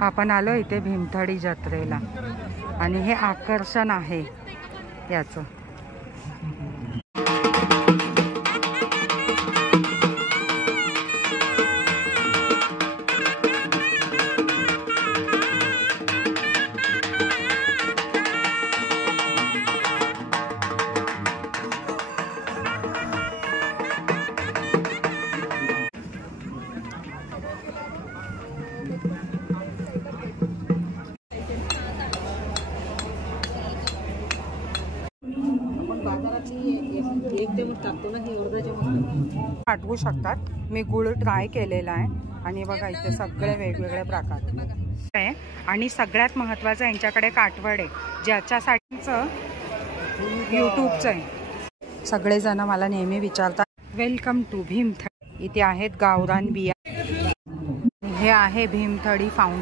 आपण आलो इथे भीमथडी जत्रेला आणि हे आकर्षण आहे याचं। पाठवू शकतात। मी गुळ ट्राय केलेला आहे आणि बघा इथे सगळे वेगवेगळे प्रकार आहे आणि सगळ्यात महत्त्वाचं यांच्याकडे काठवड आहे ज्याच्यासाठीचं यूट्यूबचं आहे। सगळेजण मला नेहमी विचारतात वेलकम टू भीमथडी। इथे आहेत गावरान बिया। हे आहे भीमथडी फाउंडेशन।